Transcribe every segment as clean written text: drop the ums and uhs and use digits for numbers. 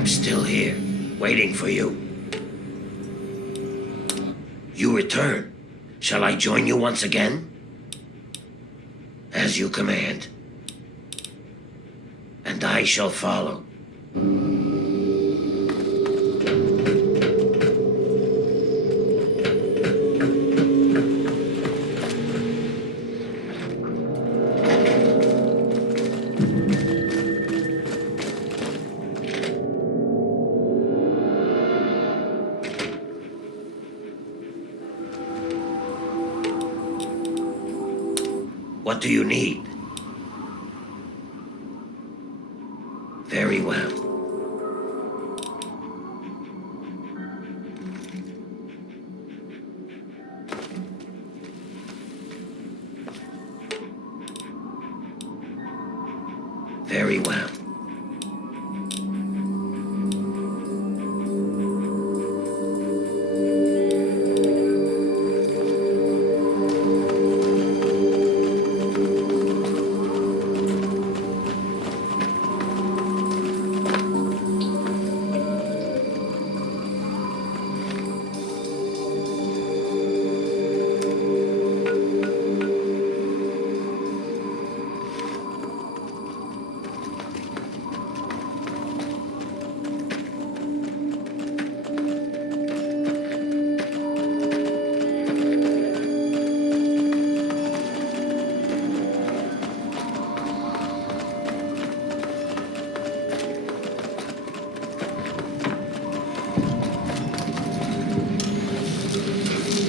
I'm still here, waiting for you. You return. Shall I join you once again? As you command. And I shall follow. What do you need? Very well. Very well.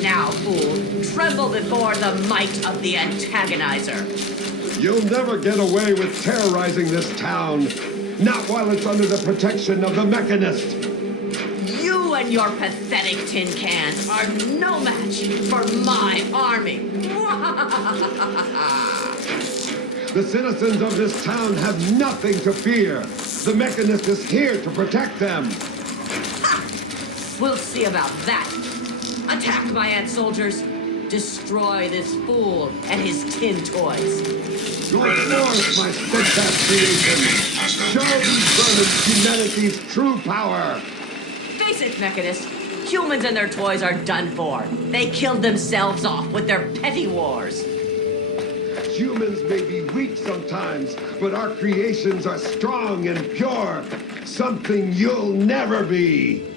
Now, fool, tremble before the might of the antagonizer. You'll never get away with terrorizing this town. Not while it's under the protection of the Mechanist. You and your pathetic tin cans are no match for my army. The citizens of this town have nothing to fear. The Mechanist is here to protect them. Ha! We'll see about that. Attack my ant soldiers. Destroy this fool and his tin toys. Go forth, my steadfast creation. Show these vermin humanity's true power. Face it, Mechanist. Humans and their toys are done for. They killed themselves off with their petty wars. Humans may be weak sometimes, but our creations are strong and pure. Something you'll never be.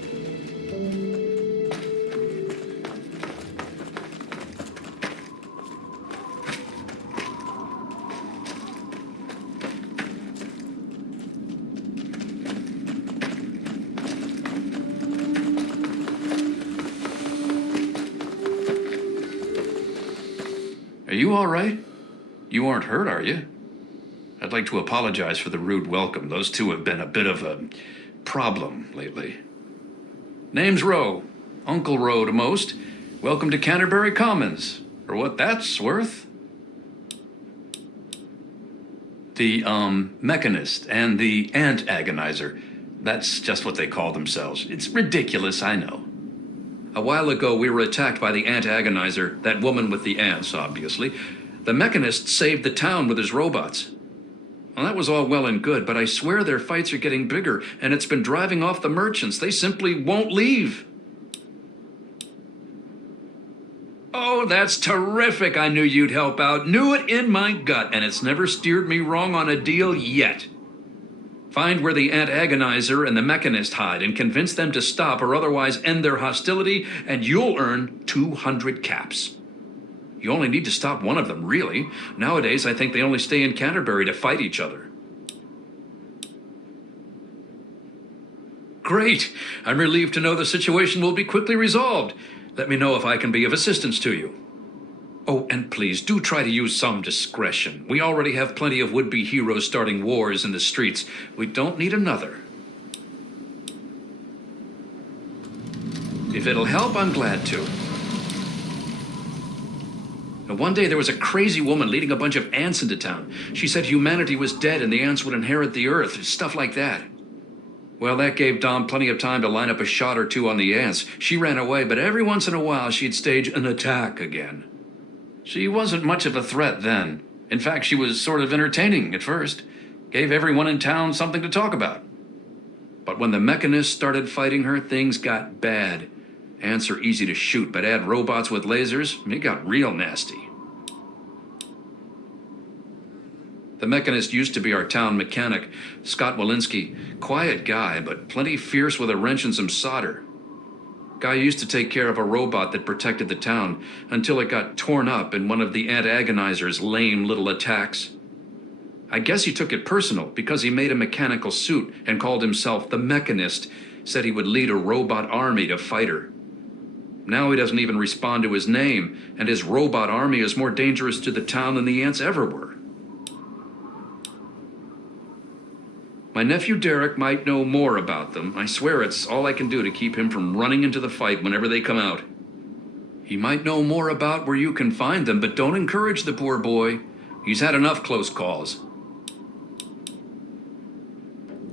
Are you all right? You aren't hurt, are you? I'd like to apologize for the rude welcome. Those two have been a bit of a problem lately. Name's Rowe. Uncle Rowe to most. Welcome to Canterbury Commons. For what that's worth. The, Mechanist and the Ant Agonizer. That's just what they call themselves. It's ridiculous, I know. A while ago, we were attacked by the Ant Agonizer, that woman with the ants, obviously. The Mechanist saved the town with his robots. Well, that was all well and good, but I swear their fights are getting bigger, and it's been driving off the merchants. They simply won't leave. Oh, that's terrific. I knew you'd help out. Knew it in my gut, and it's never steered me wrong on a deal yet. Find where the Ant Agonizer and the Mechanist hide and convince them to stop or otherwise end their hostility, and you'll earn 200 caps. You only need to stop one of them, really. Nowadays, I think they only stay in Canterbury to fight each other. Great! I'm relieved to know the situation will be quickly resolved. Let me know if I can be of assistance to you. Oh, and please, do try to use some discretion. We already have plenty of would-be heroes starting wars in the streets. We don't need another. If it'll help, I'm glad to. Now, one day there was a crazy woman leading a bunch of ants into town. She said humanity was dead and the ants would inherit the earth, stuff like that. Well, that gave Dom plenty of time to line up a shot or two on the ants. She ran away, but every once in a while she'd stage an attack again. She wasn't much of a threat then. In fact, she was sort of entertaining at first. Gave everyone in town something to talk about. But when the mechanists started fighting her, things got bad. Ants are easy to shoot, but add robots with lasers, it got real nasty. The mechanist used to be our town mechanic, Scott Walensky. Quiet guy, but plenty fierce with a wrench and some solder. Guy used to take care of a robot that protected the town until it got torn up in one of the Ant Agonizer's lame little attacks. I guess he took it personal because he made a mechanical suit and called himself the Mechanist, said he would lead a robot army to fight her. Now he doesn't even respond to his name, and his robot army is more dangerous to the town than the ants ever were. My nephew Derek might know more about them. I swear it's all I can do to keep him from running into the fight whenever they come out. He might know more about where you can find them, but don't encourage the poor boy. He's had enough close calls.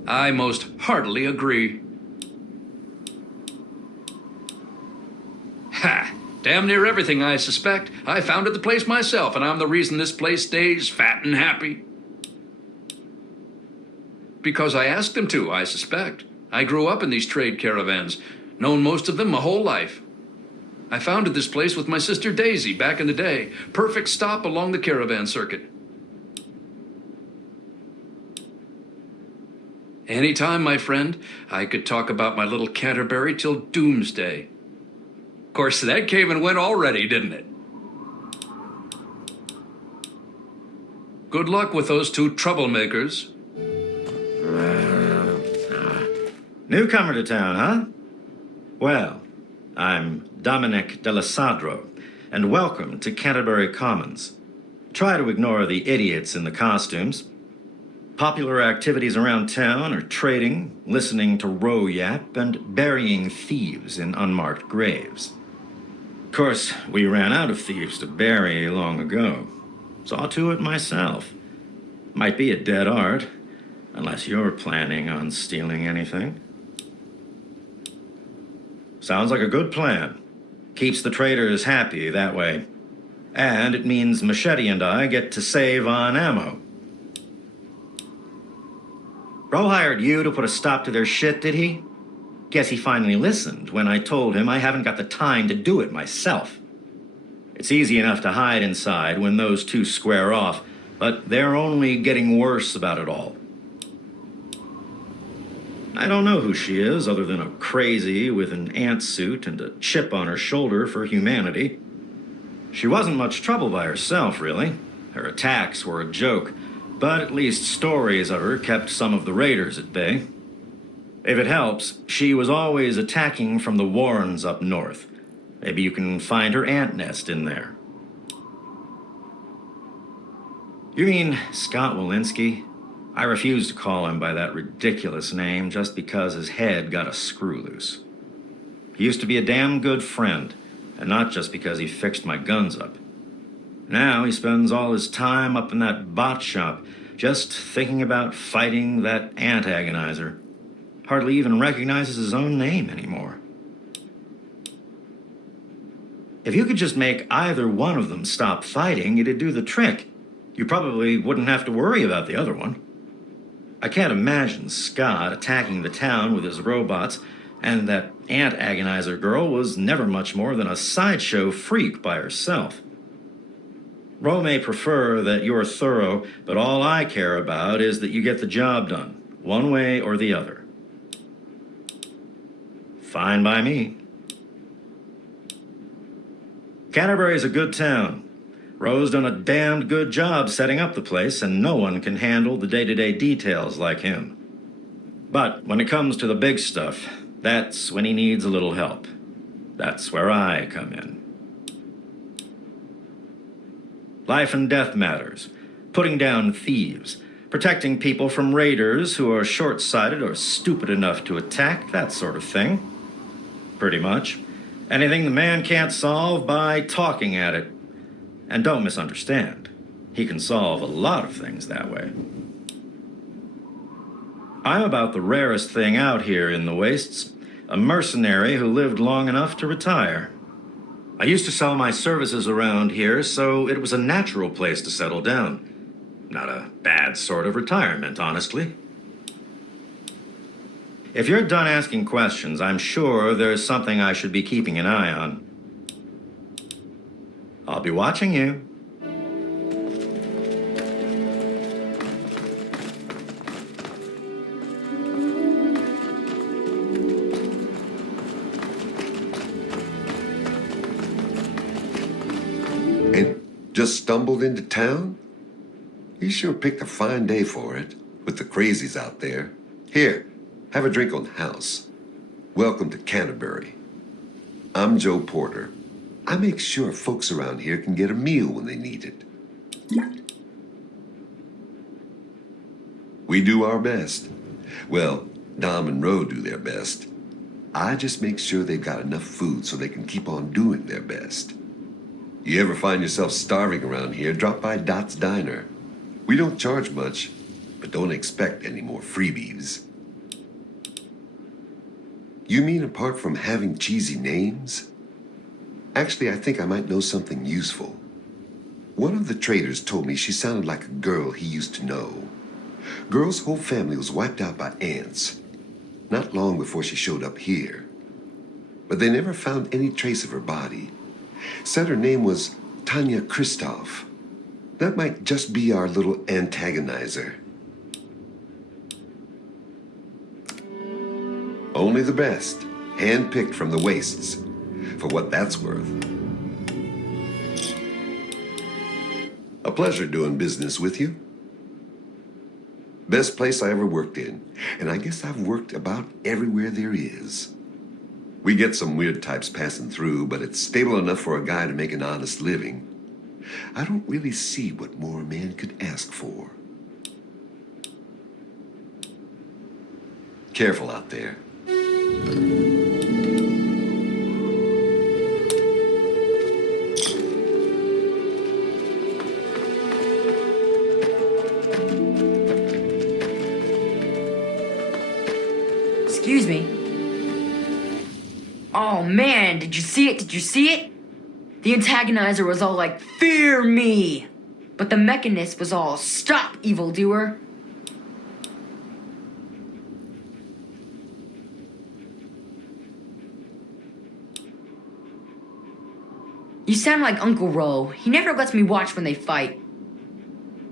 I most heartily agree. Ha! Damn near everything I suspect. I founded the place myself, and I'm the reason this place stays fat and happy. Because I asked them to, I suspect. I grew up in these trade caravans, known most of them my whole life. I founded this place with my sister Daisy back in the day. Perfect stop along the caravan circuit. Anytime, my friend, I could talk about my little Canterbury till doomsday. Of course, that came and went already, didn't it? Good luck with those two troublemakers. Newcomer to town, huh? Well, I'm Dominic Delasadro, and welcome to Canterbury Commons. Try to ignore the idiots in the costumes. Popular activities around town are trading, listening to row yap, and burying thieves in unmarked graves. Of course, we ran out of thieves to bury long ago. Saw to it myself. Might be a dead art, unless you're planning on stealing anything. Sounds like a good plan. Keeps the traders happy that way. And it means Machete and I get to save on ammo. Bro hired you to put a stop to their shit, did he? Guess he finally listened when I told him I haven't got the time to do it myself. It's easy enough to hide inside when those two square off, but they're only getting worse about it all. I don't know who she is other than a crazy with an ant suit and a chip on her shoulder for humanity. She wasn't much trouble by herself, really. Her attacks were a joke, but at least stories of her kept some of the raiders at bay. If it helps, she was always attacking from the warrens up north. Maybe you can find her ant nest in there. You mean Scott Walensky? I refuse to call him by that ridiculous name just because his head got a screw loose. He used to be a damn good friend, and not just because he fixed my guns up. Now he spends all his time up in that bot shop, just thinking about fighting that ant agonizer. Hardly even recognizes his own name anymore. If you could just make either one of them stop fighting, it'd do the trick. You probably wouldn't have to worry about the other one. I can't imagine Scott attacking the town with his robots, and that ant agonizer girl was never much more than a sideshow freak by herself. Ro may prefer that you're thorough, but all I care about is that you get the job done, one way or the other. Fine by me. Canterbury's a good town. Ro's done a damned good job setting up the place, and no one can handle the day-to-day details like him. But when it comes to the big stuff, that's when he needs a little help. That's where I come in. Life and death matters, putting down thieves, protecting people from raiders who are short-sighted or stupid enough to attack, that sort of thing. Pretty much. Anything the man can't solve by talking at it. And don't misunderstand, he can solve a lot of things that way. I'm about the rarest thing out here in the wastes, a mercenary who lived long enough to retire. I used to sell my services around here, so it was a natural place to settle down. Not a bad sort of retirement, honestly. If you're done asking questions, I'm sure there's something I should be keeping an eye on. I'll be watching you. And just stumbled into town? You sure picked a fine day for it, with the crazies out there. Here, have a drink on the house. Welcome to Canterbury. I'm Joe Porter. I make sure folks around here can get a meal when they need it. We do our best. Well, Dom and Ro do their best. I just make sure they've got enough food so they can keep on doing their best. You ever find yourself starving around here, drop by Dot's Diner. We don't charge much, but don't expect any more freebies. You mean apart from having cheesy names? Actually, I think I might know something useful. One of the traders told me she sounded like a girl he used to know. Girl's whole family was wiped out by ants, not long before she showed up here. But they never found any trace of her body. Said her name was Tanya Kristoff. That might just be our little antagonizer. Only the best, hand-picked from the wastes, for what that's worth. A pleasure doing business with you. Best place I ever worked in, and I guess I've worked about everywhere there is. We get some weird types passing through, but it's stable enough for a guy to make an honest living. I don't really see what more a man could ask for. Careful out there. Excuse me. Oh man, did you see it? Did you see it? The antagonizer was all like, "Fear me!" But the mechanist was all, "Stop, evildoer!" You sound like Uncle Ro. He never lets me watch when they fight.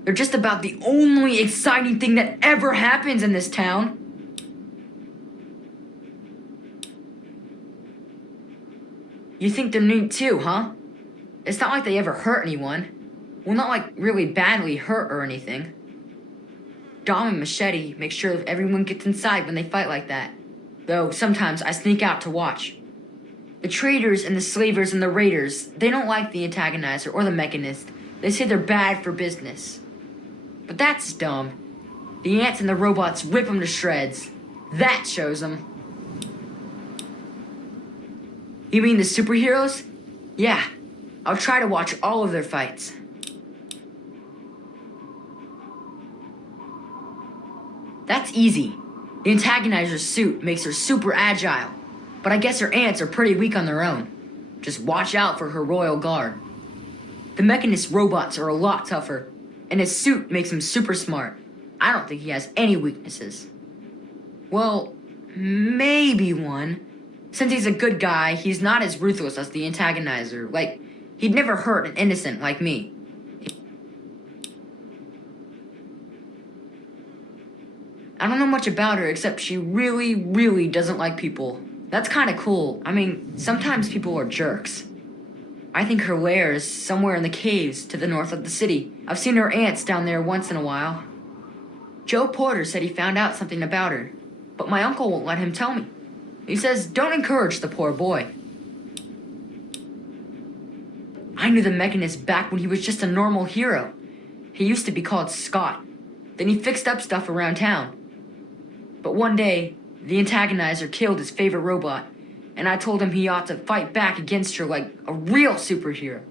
They're just about the only exciting thing that ever happens in this town. You think they're neat too, huh? It's not like they ever hurt anyone. Well, not like really badly hurt or anything. Dom and Machete make sure everyone gets inside when they fight like that. Though sometimes I sneak out to watch. The traders and the slavers and the raiders, they don't like the antagonizer or the mechanist. They say they're bad for business. But that's dumb. The ants and the robots rip them to shreds. That shows them. You mean the superheroes? Yeah, I'll try to watch all of their fights. That's easy. The antagonizer's suit makes her super agile, but I guess her ants are pretty weak on their own. Just watch out for her royal guard. The mechanist robots are a lot tougher, and his suit makes him super smart. I don't think he has any weaknesses. Well, maybe one. Since he's a good guy, he's not as ruthless as the antagonizer. Like, he'd never hurt an innocent like me. I don't know much about her except she really, really doesn't like people. That's kind of cool. I mean, sometimes people are jerks. I think her lair is somewhere in the caves to the north of the city. I've seen her ants down there once in a while. Joe Porter said he found out something about her, but my uncle won't let him tell me. He says, don't encourage the poor boy. I knew the mechanist back when he was just a normal hero. He used to be called Scott. Then he fixed up stuff around town. But one day, the antagonizer killed his favorite robot, and I told him he ought to fight back against her like a real superhero.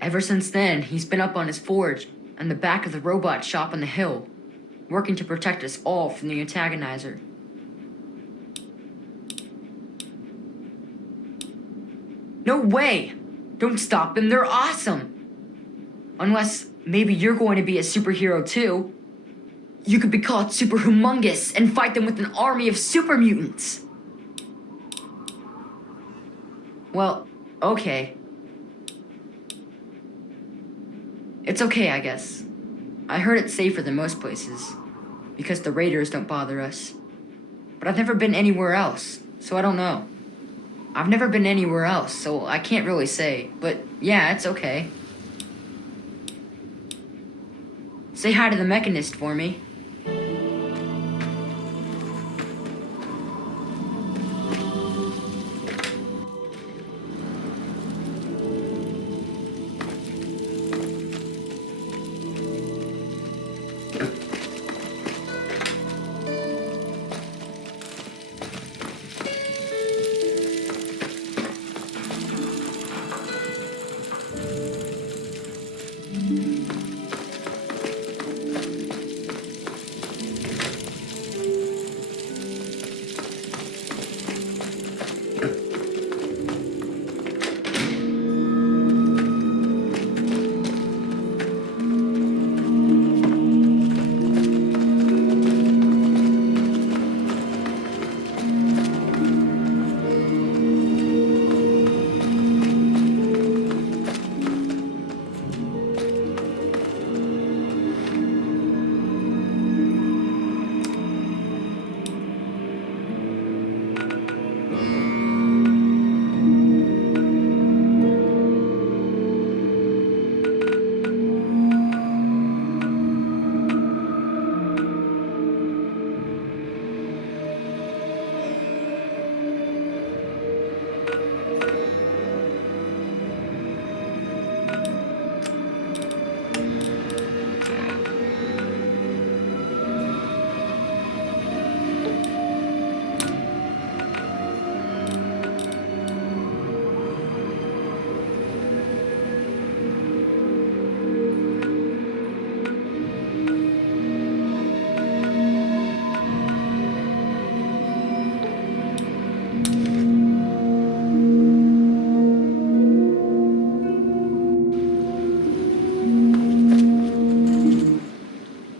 Ever since then, he's been up on his forge and the back of the robot shop on the hill, working to protect us all from the antagonizer. No way! Don't stop them, they're awesome! Unless maybe you're going to be a superhero too. you could be called super humongous and fight them with an army of super mutants. Well, okay. It's okay, I guess. I heard it's safer than most places, because the raiders don't bother us. But I've never been anywhere else, so I don't know. I've never been anywhere else, so I can't really say, but yeah, it's okay. Say hi to the mechanist for me.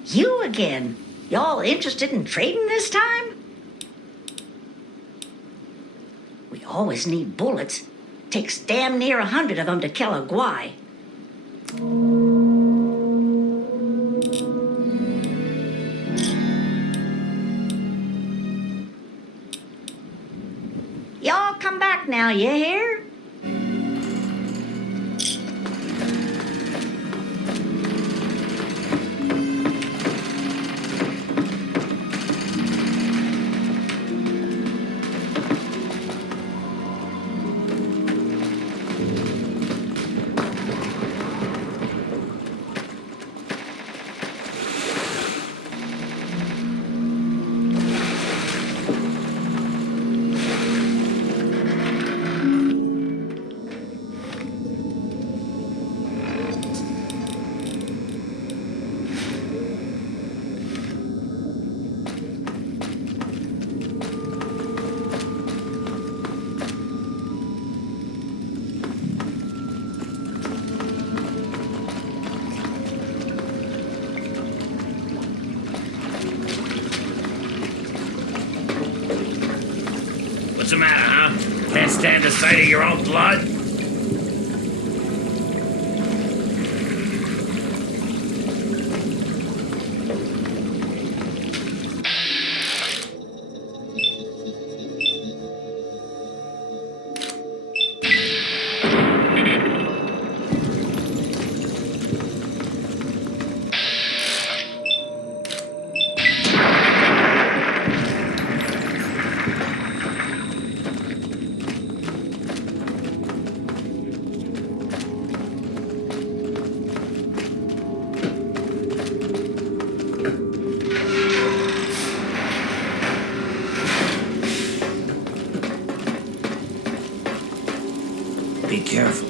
You again? Y'all interested in trading this time? We always need bullets. Takes damn near 100 of them to kill a guy. Y'all come back now, you hear? What's the matter, huh? Can't stand the sight of your own blood? Be careful.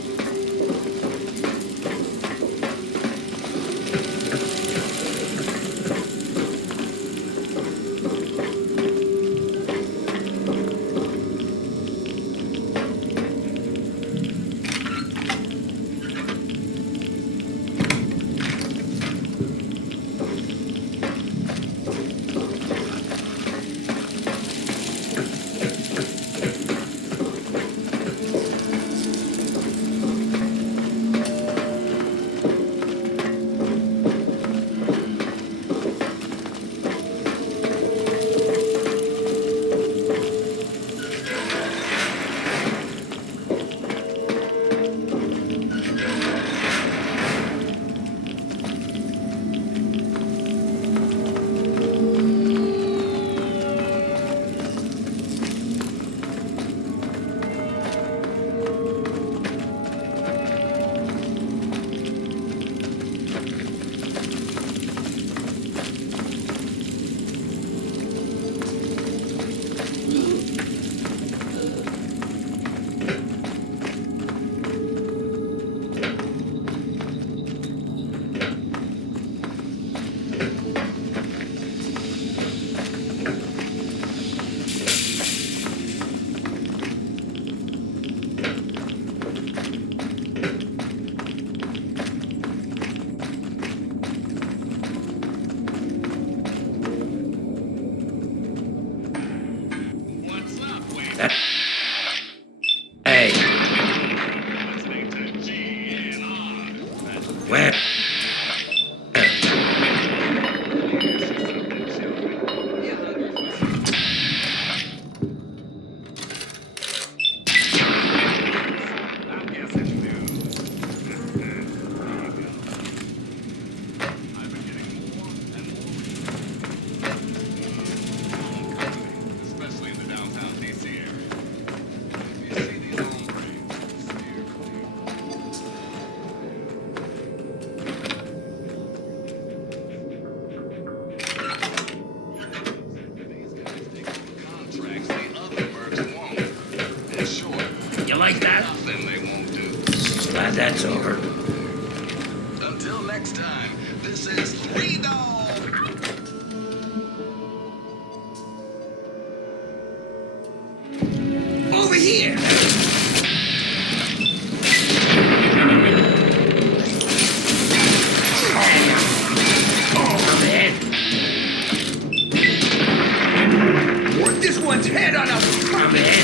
Where? You like that? Nothing they won't do. Glad that's over. Until next time, this is Three Dog. Over here! Overhead! Put this one's head on a overhead!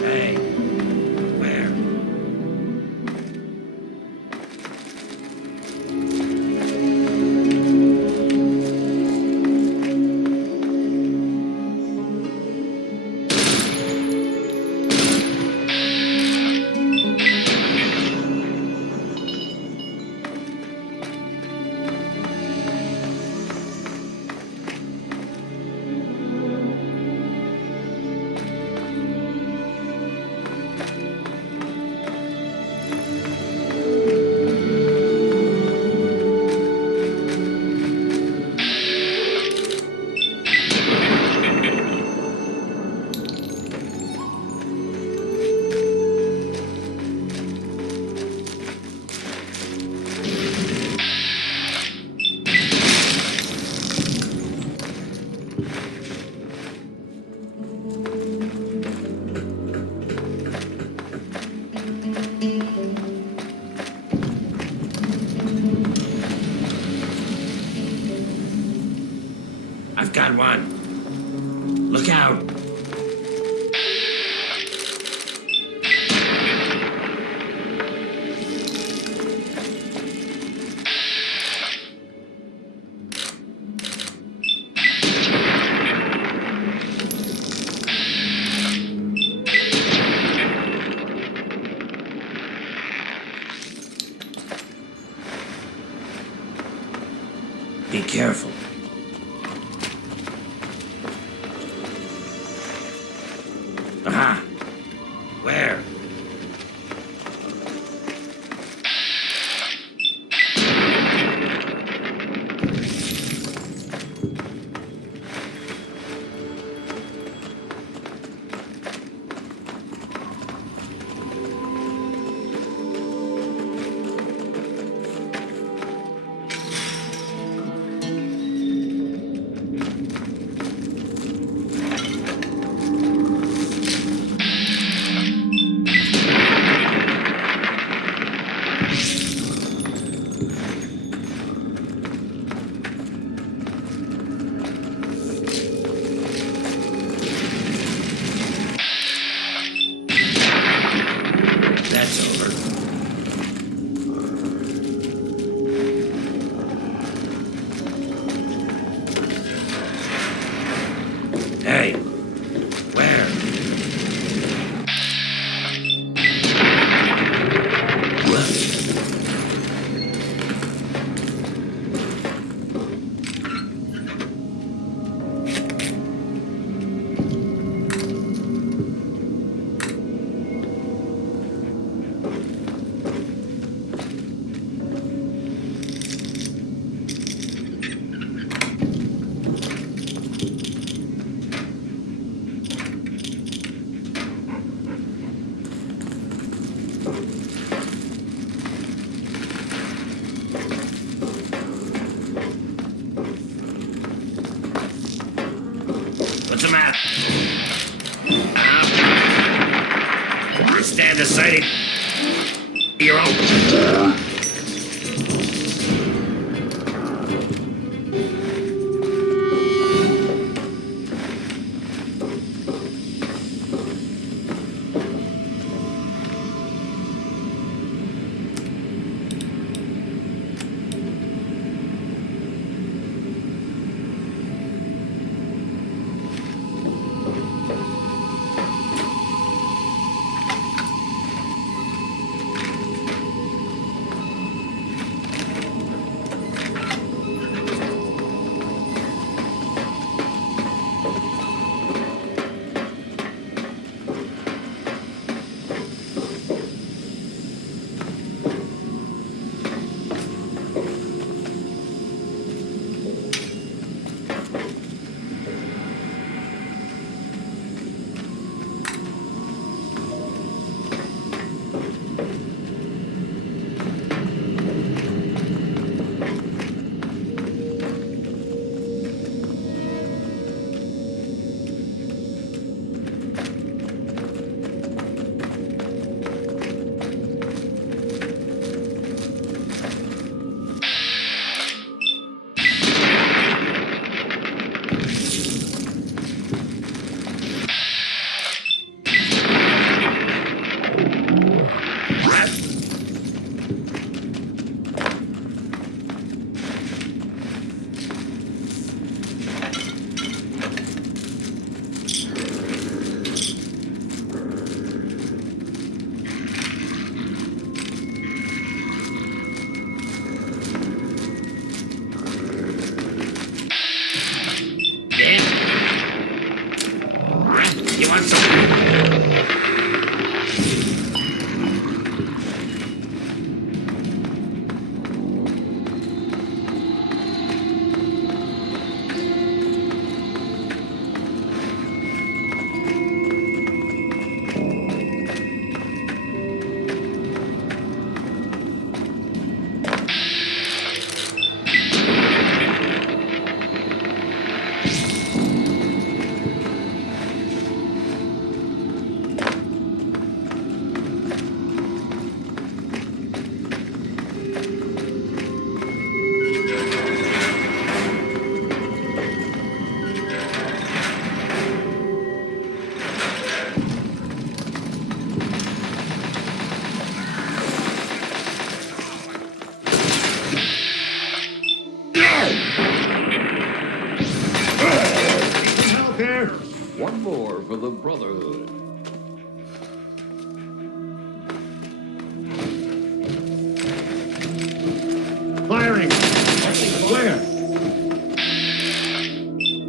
Hey, where? I've got one. Look out. Be careful. Stand aside. Your own. You want some? One more for the Brotherhood. Firing! Where?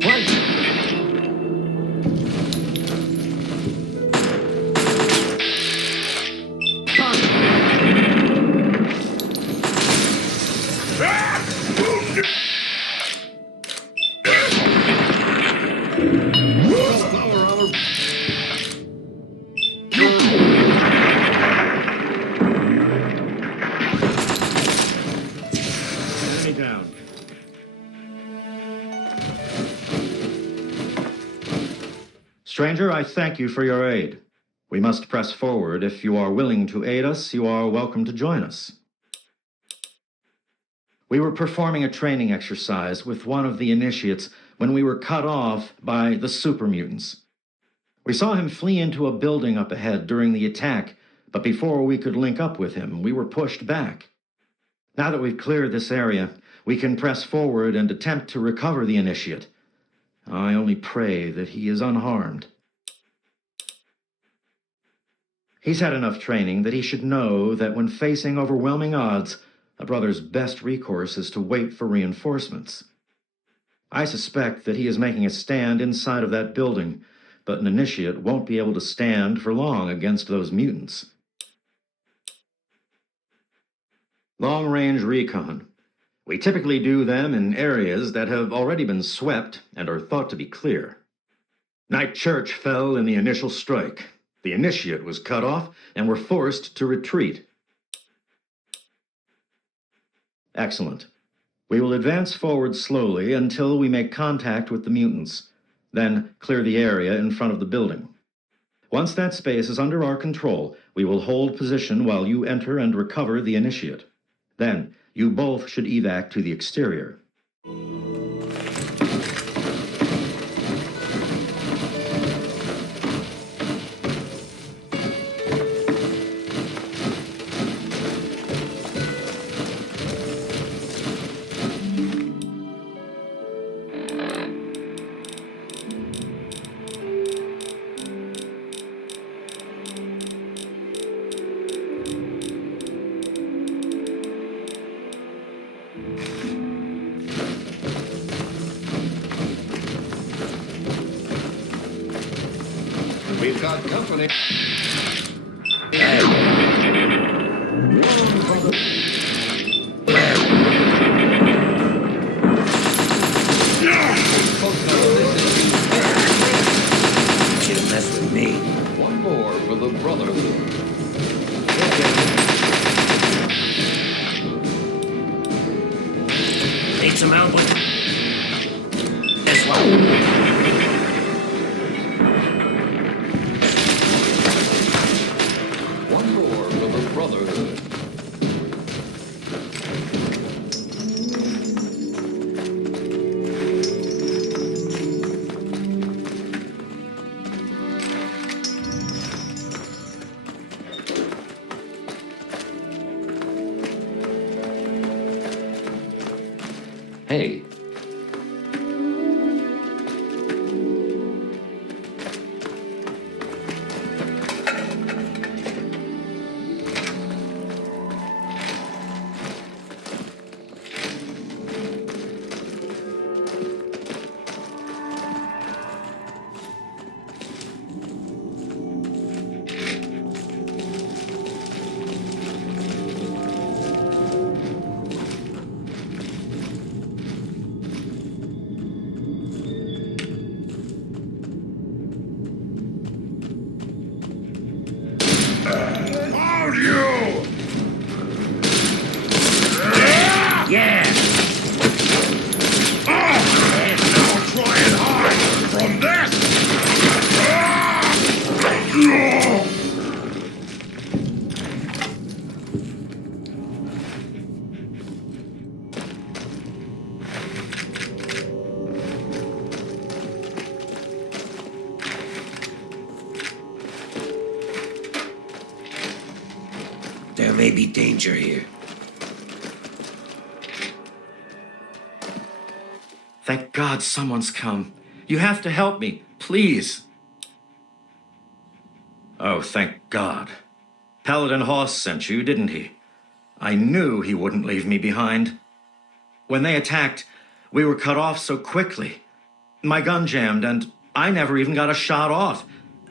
What? Down. Stranger, I thank you for your aid. We must press forward. If you are willing to aid us, you are welcome to join us. We were performing a training exercise with one of the initiates when we were cut off by the super mutants. We saw him flee into a building up ahead during the attack, but before we could link up with him, we were pushed back. Now that we've cleared this area, we can press forward and attempt to recover the initiate. I only pray that he is unharmed. He's had enough training that he should know that when facing overwhelming odds, a brother's best recourse is to wait for reinforcements. I suspect that he is making a stand inside of that building, but an initiate won't be able to stand for long against those mutants. Long-range recon. We typically do them in areas that have already been swept and are thought to be clear. Night Church fell in the initial strike. The initiate was cut off and were forced to retreat. Excellent. We will advance forward slowly until we make contact with the mutants. Then clear the area in front of the building. Once that space is under our control, we will hold position while you enter and recover the initiate. Then, you both should evac to the exterior. We've got company. Shouldn't mess with me. One more for the Brotherhood. Need some help with this one. One more for the Brotherhood. Hey. Yeah! And now try and hide from There may be danger here. Thank God someone's come. You have to help me, please. Oh, thank God. Paladin Hoss sent you, didn't he? I knew he wouldn't leave me behind. When they attacked, we were cut off so quickly. My gun jammed, and I never even got a shot off.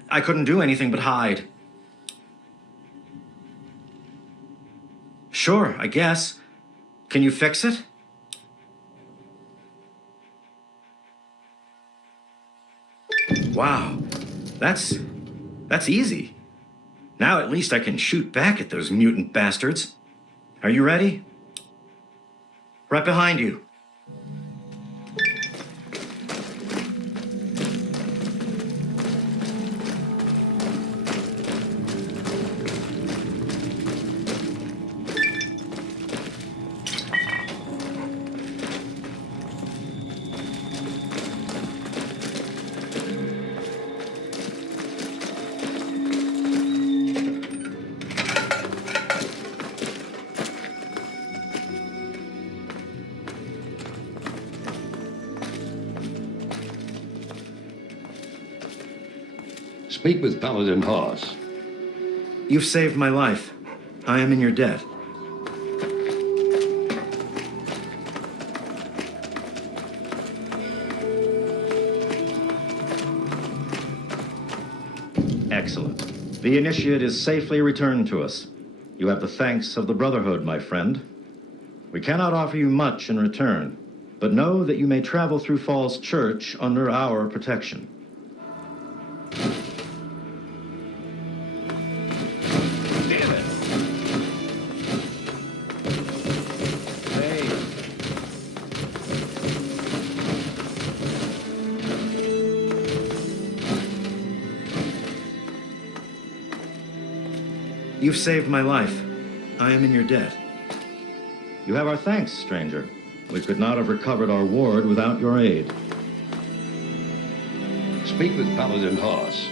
I couldn't do anything but hide. Sure, I guess. Can you fix it? Wow, that's easy. Now at least I can shoot back at those mutant bastards. Are you ready? Right behind you. Speak with Paladin Hoss. You've saved my life. I am in your debt. Excellent. The initiate is safely returned to us. You have the thanks of the Brotherhood, my friend. We cannot offer you much in return, but know that you may travel through Falls Church under our protection. You've saved my life. I am in your debt. You have our thanks, stranger. We could not have recovered our ward without your aid. Speak with Paladin Haas.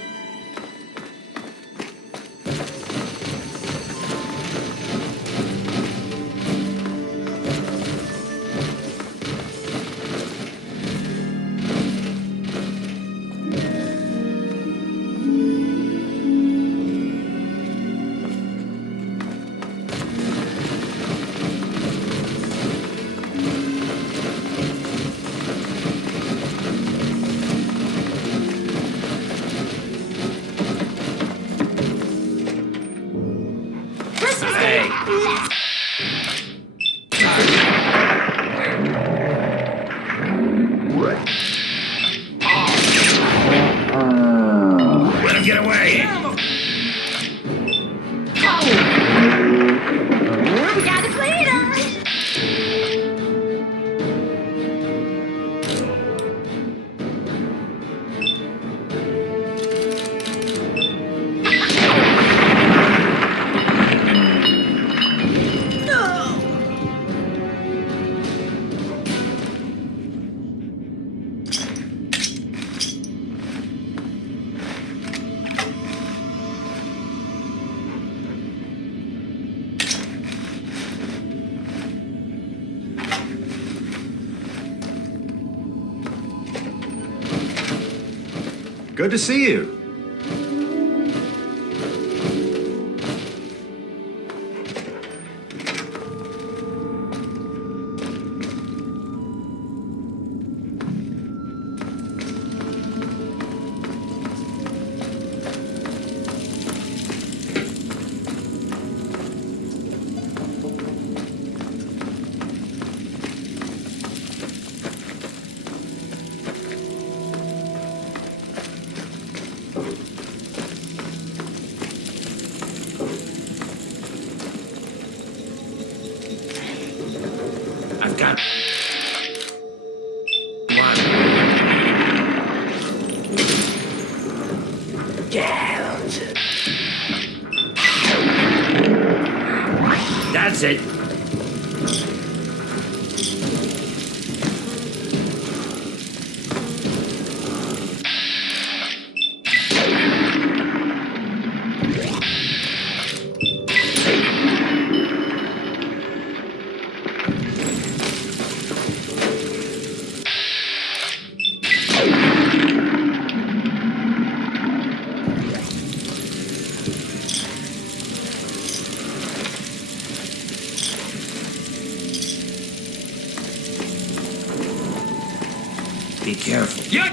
Let him get away! We got a cleaner! Good to see you. I've got one. Get. That's it. Be careful. Yeah.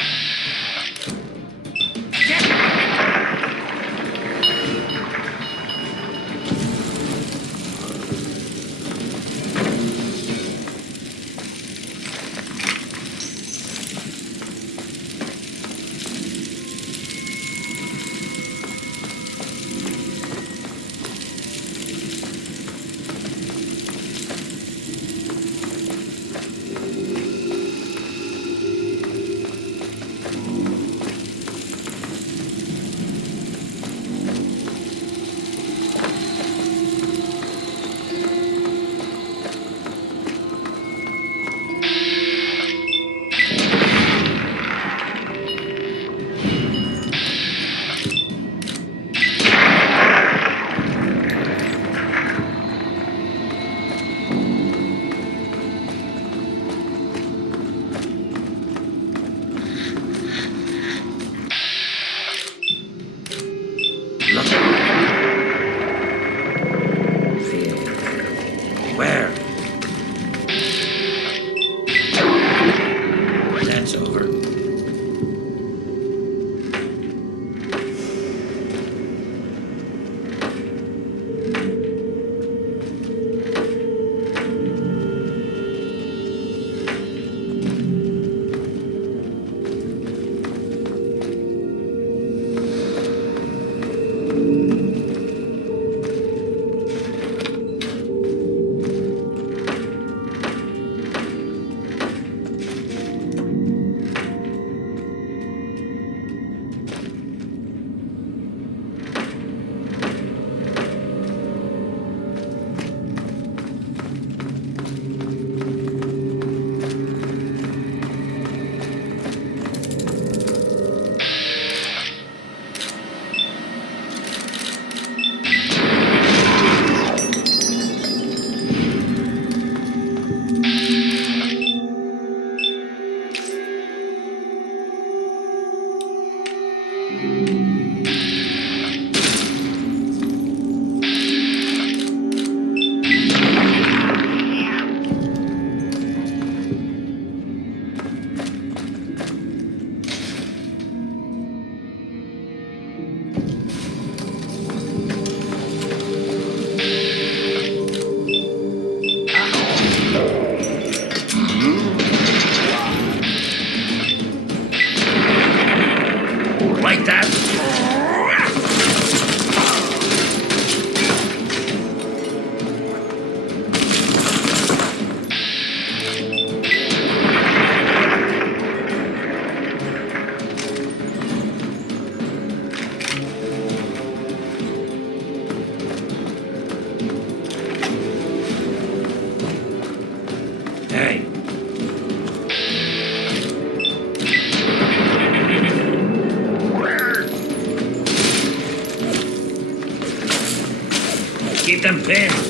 them pinned.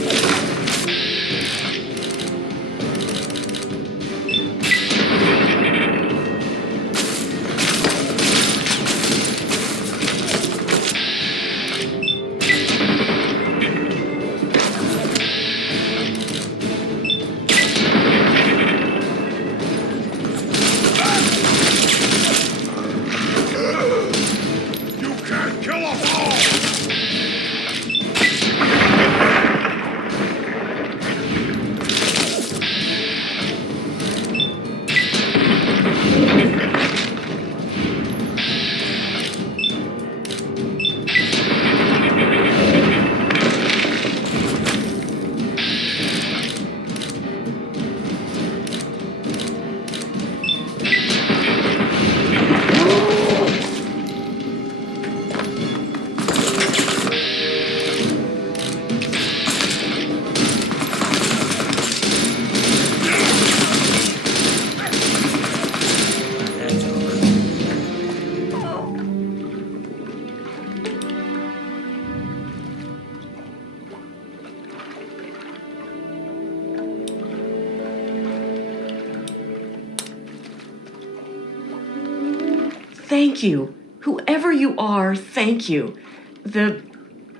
Thank you. Whoever you are, thank you. The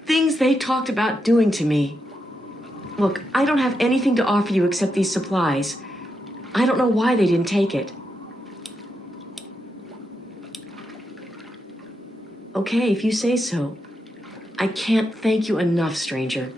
things they talked about doing to me. Look, I don't have anything to offer you except these supplies. I don't know why they didn't take it. Okay, if you say so. I can't thank you enough, stranger.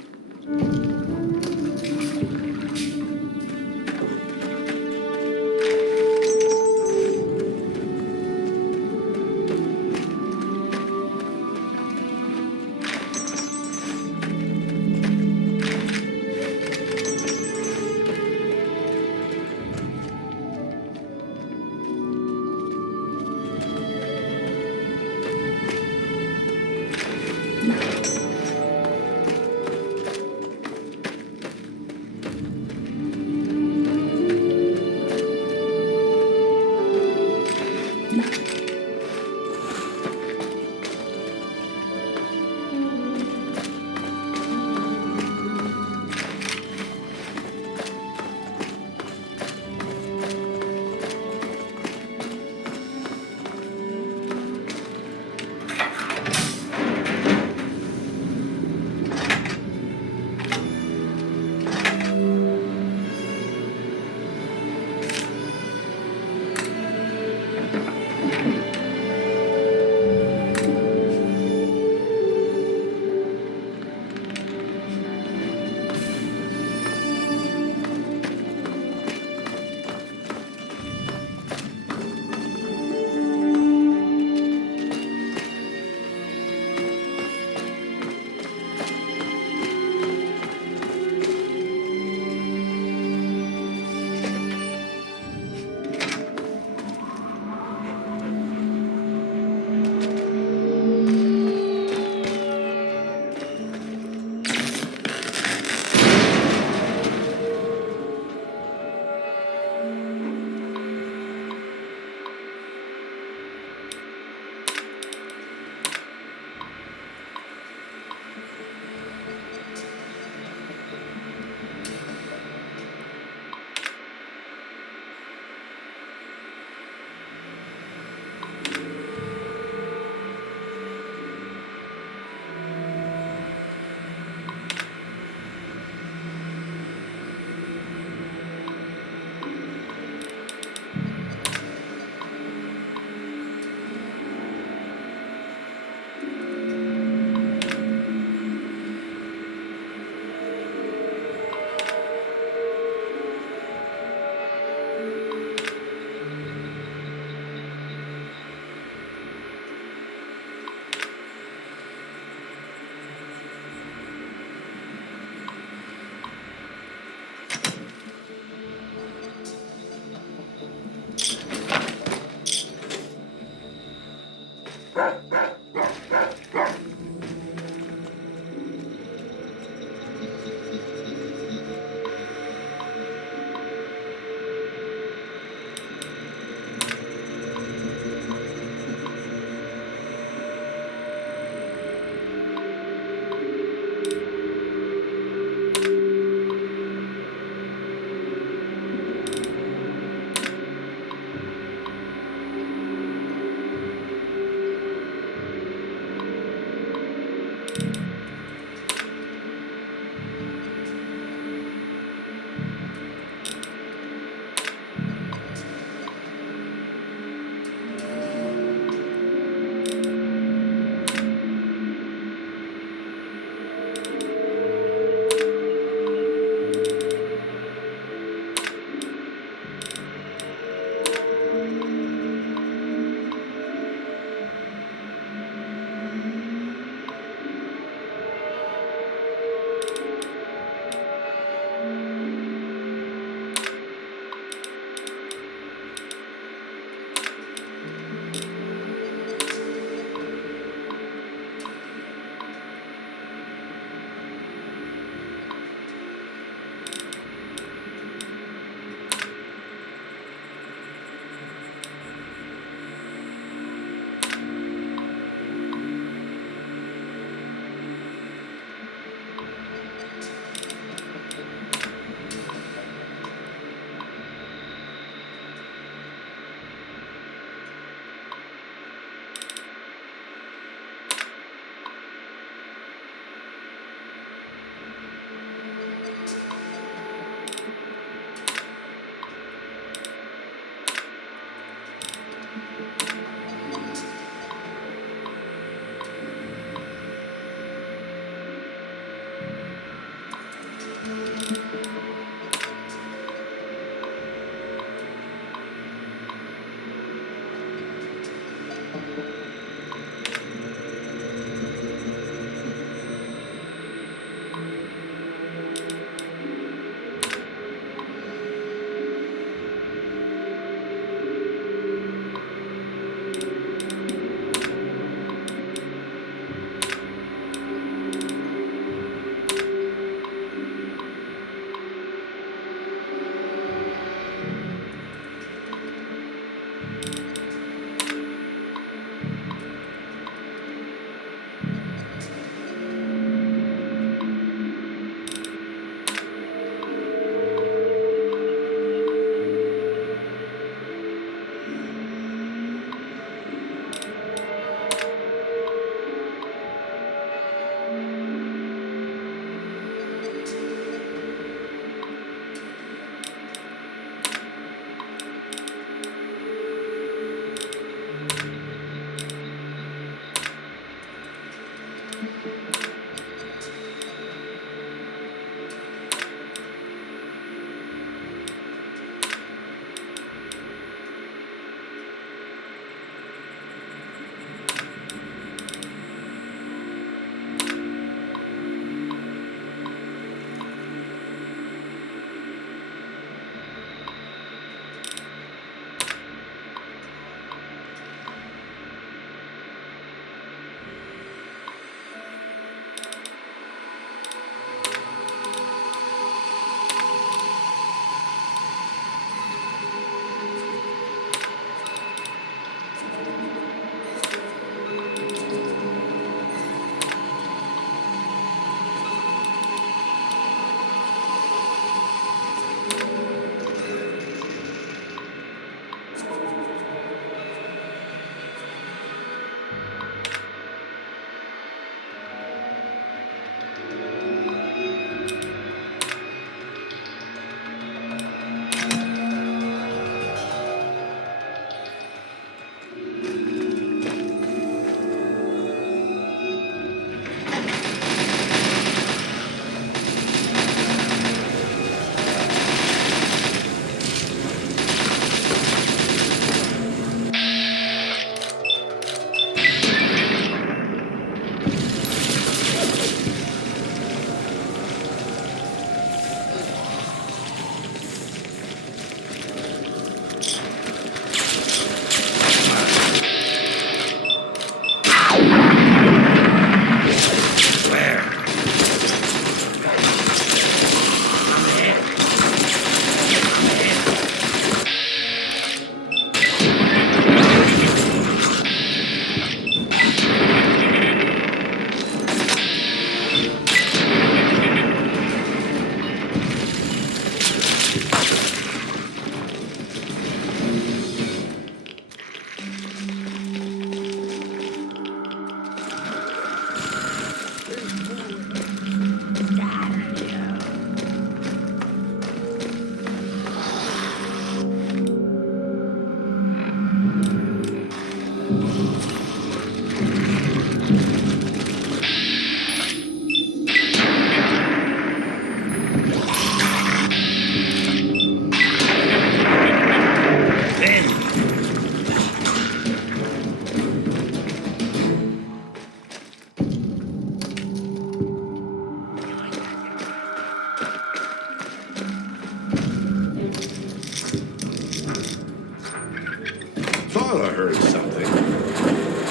Thought I heard something.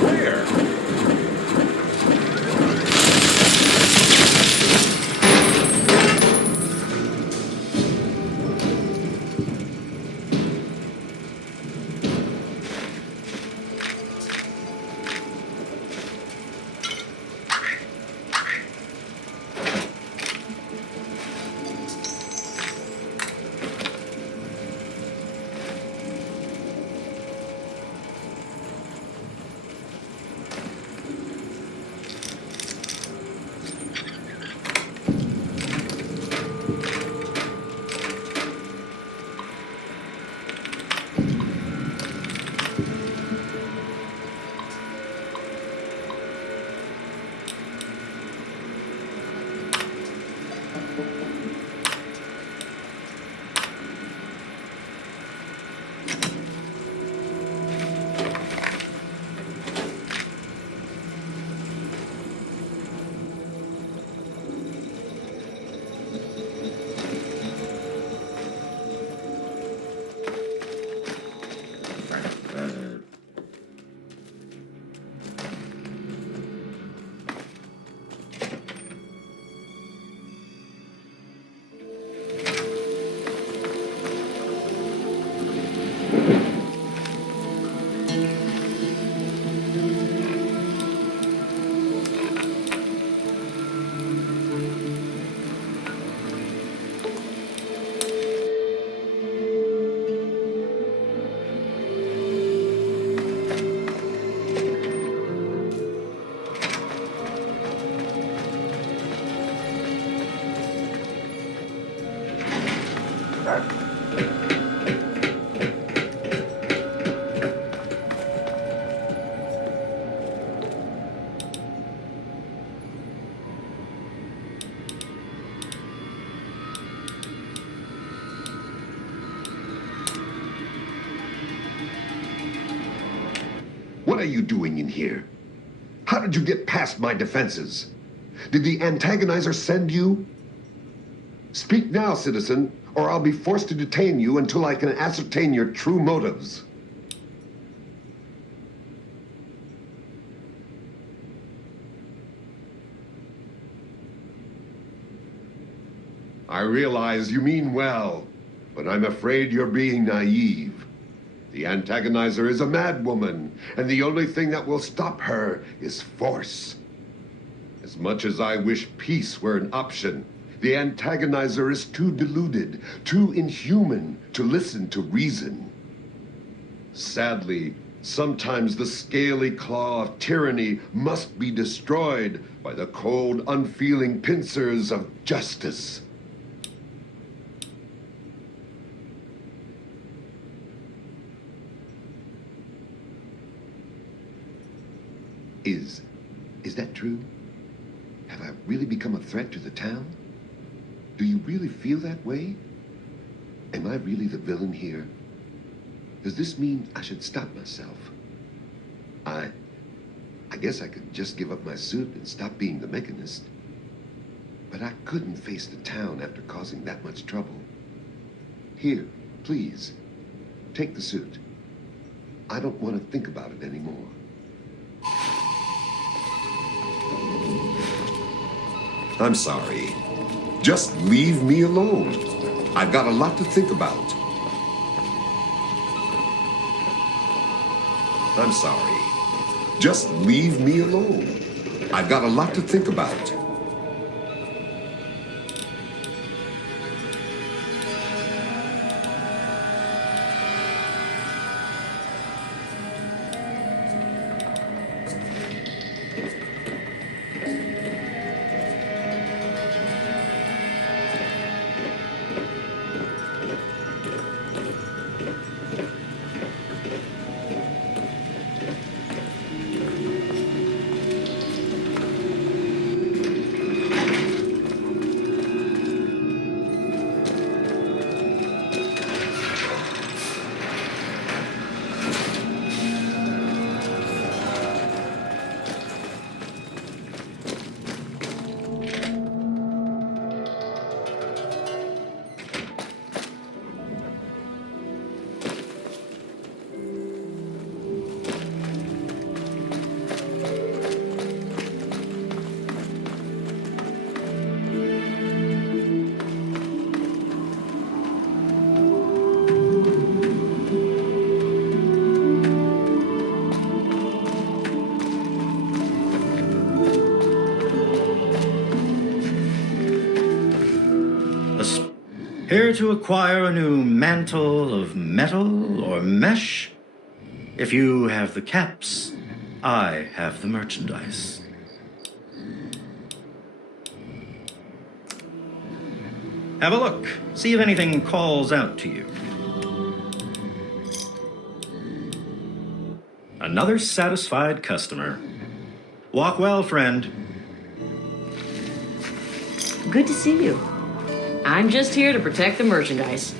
Where? What are you doing in here? How did you get past my defenses? Did the antagonizer send you? Speak now, citizen, or I'll be forced to detain you until I can ascertain your true motives. I realize you mean well, but I'm afraid you're being naive. The antagonizer is a madwoman, and the only thing that will stop her is force. As much as I wish peace were an option, the antagonizer is too deluded, too inhuman to listen to reason. Sadly, sometimes the scaly claw of tyranny must be destroyed by the cold, unfeeling pincers of justice. Is that true? Have I really become a threat to the town? Do you really feel that way? Am I really the villain here? Does this mean I should stop myself? I guess I could just give up my suit and stop being the mechanist. But I couldn't face the town after causing that much trouble. Here, please, take the suit. I don't want to think about it anymore. I'm sorry. Just leave me alone. I've got a lot to think about. I'm sorry. Just leave me alone. I've got a lot to think about. Here to acquire a new mantle of metal or mesh? If you have the caps, I have the merchandise. Have a look. See if anything calls out to you. Another satisfied customer. Walk well, friend. Good to see you. I'm just here to protect the merchandise.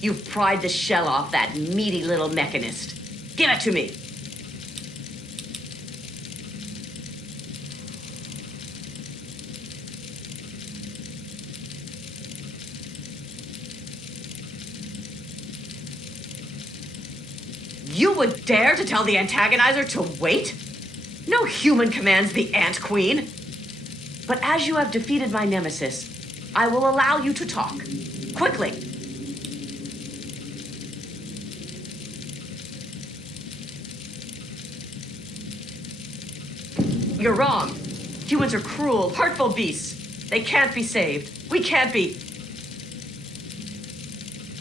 You've pried the shell off that meaty little mechanist. Give it to me. You would dare to tell the antagonizer to wait? No human commands the Ant Queen. But as you have defeated my nemesis, I will allow you to talk. Quickly. You're wrong. Humans are cruel, hurtful beasts. They can't be saved. We can't be...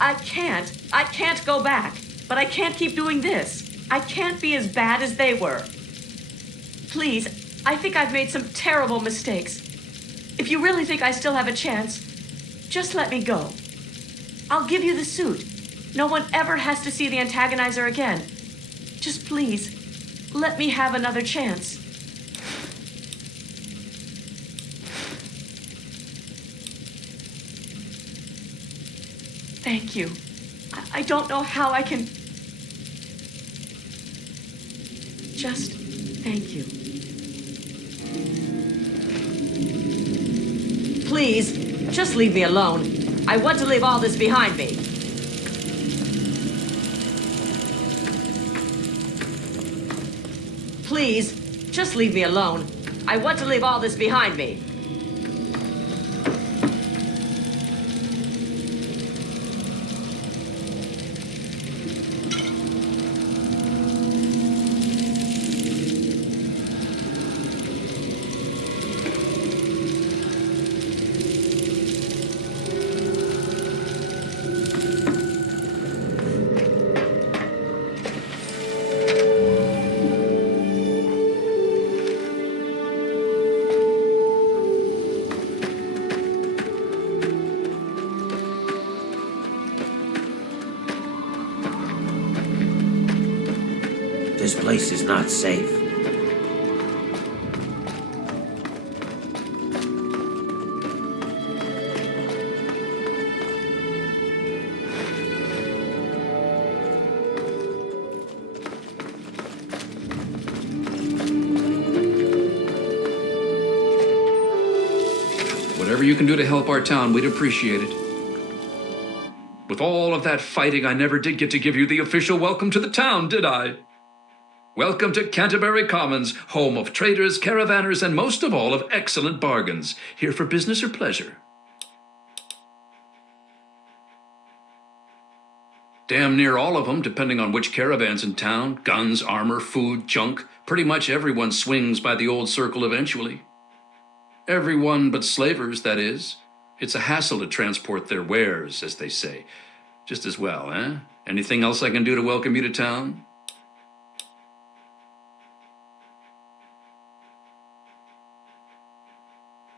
I can't go back. But I can't keep doing this. I can't be as bad as they were. Please, I think I've made some terrible mistakes. If you really think I still have a chance, just let me go. I'll give you the suit. No one ever has to see the antagonizer again. Just please, let me have another chance. Thank you. I don't know how I can... Just thank you. Please, just leave me alone. I want to leave all this behind me. Please, just leave me alone. I want to leave all this behind me. This place is not safe. Whatever you can do to help our town, we'd appreciate it. With all of that fighting, I never did get to give you the official welcome to the town, did I? Welcome to Canterbury Commons, home of traders, caravanners, and most of all, of excellent bargains. Here for business or pleasure? Damn near all of them, depending on which caravan's in town. Guns, armor, food, junk. Pretty much everyone swings by the old circle eventually. Everyone but slavers, that is. It's a hassle to transport their wares, as they say. Just as well, eh? Anything else I can do to welcome you to town?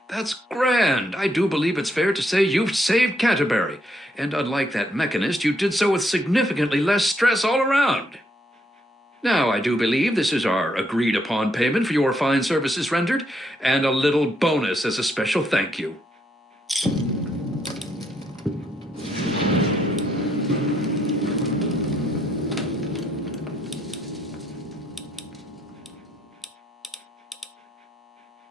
That's grand. I do believe it's fair to say you've saved Canterbury. And unlike that mechanist, you did so with significantly less stress all around. Now, I do believe this is our agreed-upon payment for your fine services rendered, and a little bonus as a special thank you.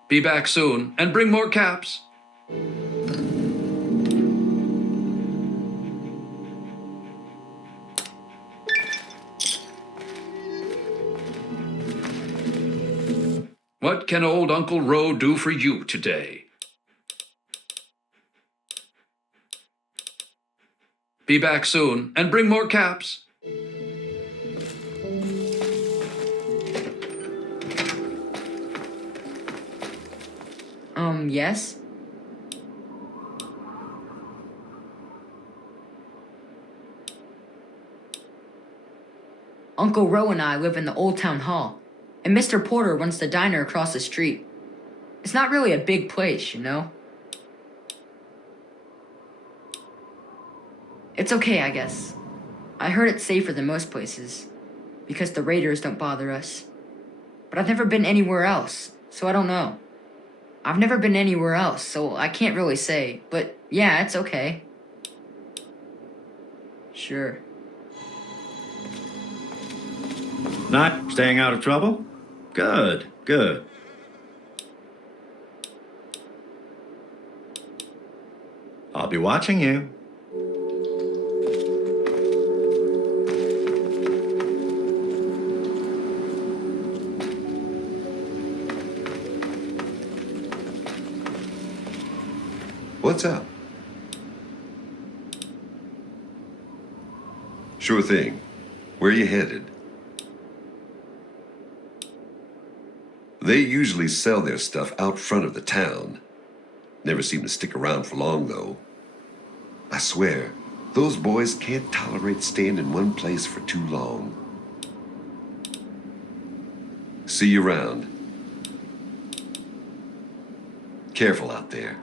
Be back soon, and bring more caps. What can old Uncle Ro do for you today? Be back soon, and bring more caps. Yes? Uncle Ro and I live in the Old Town Hall, and Mr. Porter runs the diner across the street. It's not really a big place, you know? It's okay, I guess. I heard it's safer than most places, because the raiders don't bother us. But I've never been anywhere else, so I don't know. I've never been anywhere else, so I can't really say, but yeah, it's okay. Sure. Not staying out of trouble? Good, good. I'll be watching you. What's up? Sure thing. Where are you headed? They usually sell their stuff out front of the town. Never seem to stick around for long, though. I swear, those boys can't tolerate staying in one place for too long. See you around. Careful out there.